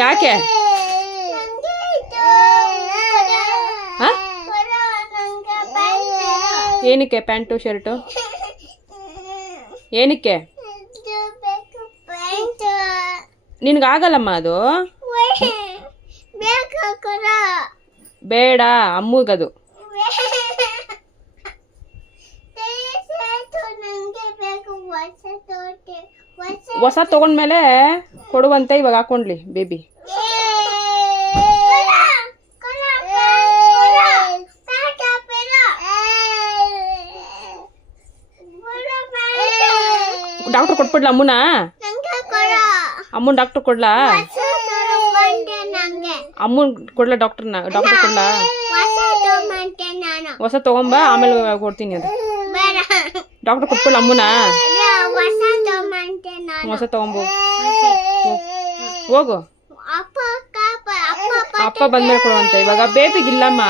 ಯಾಕೆ? ಏನಕ್ಕೆ pant shirt? ಏನಕ್ಕೆ? ನಿನಗಾಗಲ್ಲಮ್ಮ ಅದು. ಬೇಡ ಅಮ್ಮಗದು. ಹೊಸ ತಗೊಂಡ್ಮೇಲೆ ಕೊಡುವಂತೆ ಇವಾಗ ಹಾಕೊಂಡ್ಲಿ ಬೇಬಿ. ಡಾಕ್ಟರ್ ಕೊಟ್ಬಿಡ್ಲ ಅಮ್ಮನ? ಅಮ್ಮನ್ ಡಾಕ್ಟರ್ ಕೊಡ್ಲಾ? ಅಮ್ಮನ್ ಕೊಡ್ಲಾ ಡಾಕ್ಟರ್ ಕೊಡ್ಲಾ? ಹೊಸ ತಗೊಂಬ, ಆಮೇಲೆ ಕೊಡ್ತೀನಿ. ಅದು ಡಾಕ್ಟರ್ ಕೊಟ್ಬಿಡ್ಲ ಅಮ್ಮನ? ಹೊಸ ತಗೊಂಬು ಹೋಗು. ಅಪ್ಪ ಬಂದ್ಮೇಲೆ ಕೊಡುವಂತೆ. ಇವಾಗ ಬೇಬಿಗಿಲ್ಲಮ್ಮ.